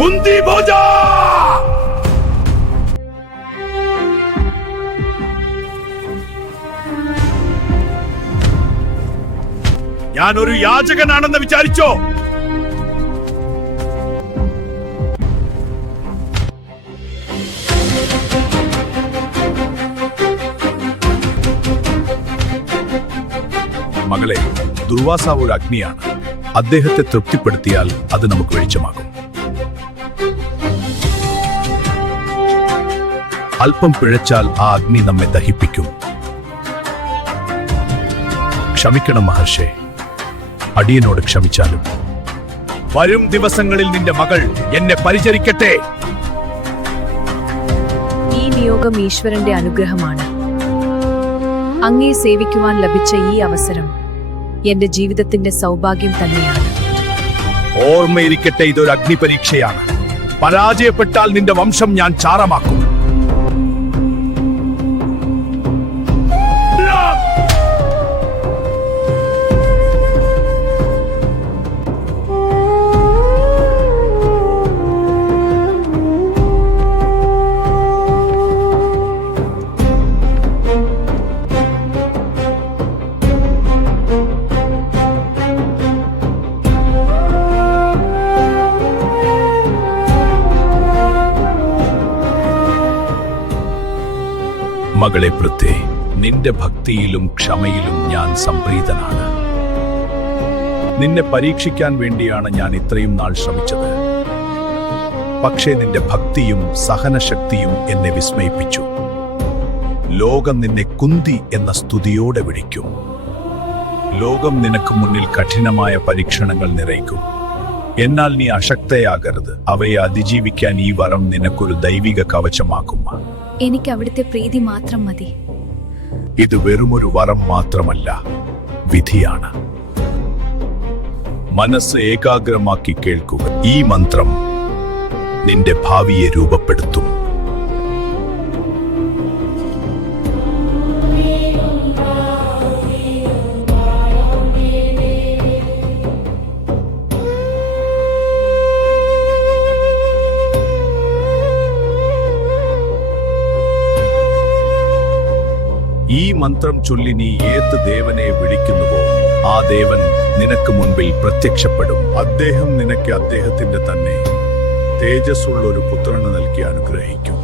കുന്തി ഭോജ. ഞാനൊരു യാചകനാണെന്ന് വിചാരിച്ചോ? മകളെ, ദുർവാസാവ് ഒരു അഗ്നിയാണ്. അദ്ദേഹത്തെ തൃപ്തിപ്പെടുത്തിയാൽ അത് നമുക്ക് വെളിച്ചമാകും. അല്പം പിഴച്ചാൽ ആ അഗ്നി നമ്മെ ദഹിപ്പിക്കും. ക്ഷമിക്കണം മഹർഷേ, അടിയനോട് ക്ഷമിച്ചാലും. വരും ദിവസങ്ങളിൽ നിന്റെ മകൾ എന്നെ പരിചരിക്കട്ടെ. ഈ നിയോഗം ഈശ്വരന്റെ അനുഗ്രഹമാണ്. അങ്ങയെ സേവിക്കുവാൻ ലഭിച്ച ഈ അവസരം എന്റെ ജീവിതത്തിന്റെ സൗഭാഗ്യം തന്നെയാണ്. ഓർമ്മയിരിക്കട്ടെ, ഇതൊരു അഗ്നിപരീക്ഷയാണ്. പരാജയപ്പെട്ടാൽ നിന്റെ വംശം ഞാൻ ചാരമാക്കും. മകളെ പൃഥ്വി, നിന്റെ ഭക്തിയിലും ക്ഷമയിലും ഞാൻ സംപ്രീതനാണ്. നിന്നെ പരീക്ഷിക്കാൻ വേണ്ടിയാണ് ഞാൻ ഇത്രയും നാൾ ശ്രമിച്ചത്. പക്ഷേ നിന്റെ ഭക്തിയും സഹനശക്തിയും എന്നെ വിസ്മയിപ്പിച്ചു. ലോകം നിന്നെ കുന്തി എന്ന സ്തുതിയോടെ വിളിക്കും. ലോകം നിനക്ക് മുന്നിൽ കഠിനമായ പരീക്ഷണങ്ങൾ നിറയ്ക്കും. എന്നാൽ നീ അശക്തയാകരുത്. അവയെ അതിജീവിക്കാൻ ഈ വരം നിനക്കൊരു ദൈവിക കവചമാക്കും. എനിക്ക് അവിടുത്തെ പ്രീതി മാത്രം മതി. ഇത് വെറുമൊരു വരം മാത്രമല്ല, വിധിയാണ്. മനസ്സ് ഏകാഗ്രമാക്കി കേൾക്കുക. ഈ മന്ത്രം നിന്റെ ഭാവിയെ രൂപപ്പെടുത്തും. ഈ മന്ത്രം ചൊല്ലി നീ ഏത് ദേവനെ വിളിക്കുന്നുവോ ആ ദേവൻ നിനക്ക് മുൻപിൽ പ്രത്യക്ഷപ്പെടും. അദ്ദേഹം നിനക്ക് അദ്ദേഹത്തിന്റെ തന്നെ തേജസ്സുള്ള ഒരു പുത്രന് നൽകി അനുഗ്രഹിക്കും.